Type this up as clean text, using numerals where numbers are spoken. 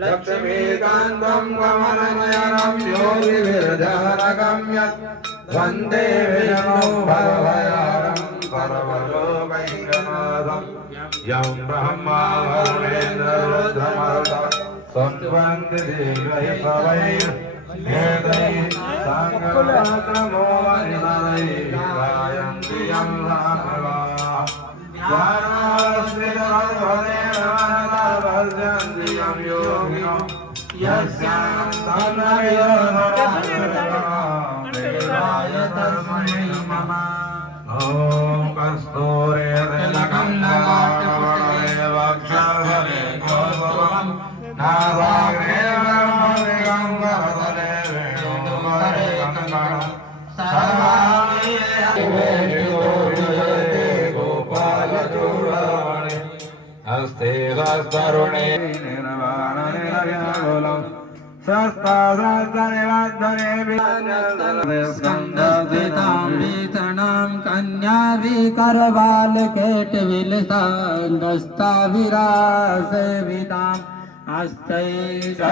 लक्ष्मीकान्तं कमलनयनं योगिविरजनगम्यं वन्दे विष्णुं भवभयहरं सर्वलोकैकनाथं यं ब्रह्मा वरुणेन्द्ररुद्रमरुतः संवन्ति देवैः भवैः वेदैः साङ्गपात्रमोहनिदैः गायन्ति यं रामवाः ज्ञानाश्रितमद्भदेन मनदाभजन्ति यं योगिनो यस्यां तं देवाय तस्मै नमः ॐ कस्तूरितिलकं नमामि वक्षस्थले कौस्तुभं नासाग्रे ब्रह्मदिगं वरदले वेणुवरे कङ्कणं सर्वाणि गोपालचूडामणि हस्ते हस्तरुणे निर्वाणनिलयगोलं स्कन्धस्थितां वीतणां कन्याविकरबालकेटविलसान्दस्ताविरासेविताम् हस्तैः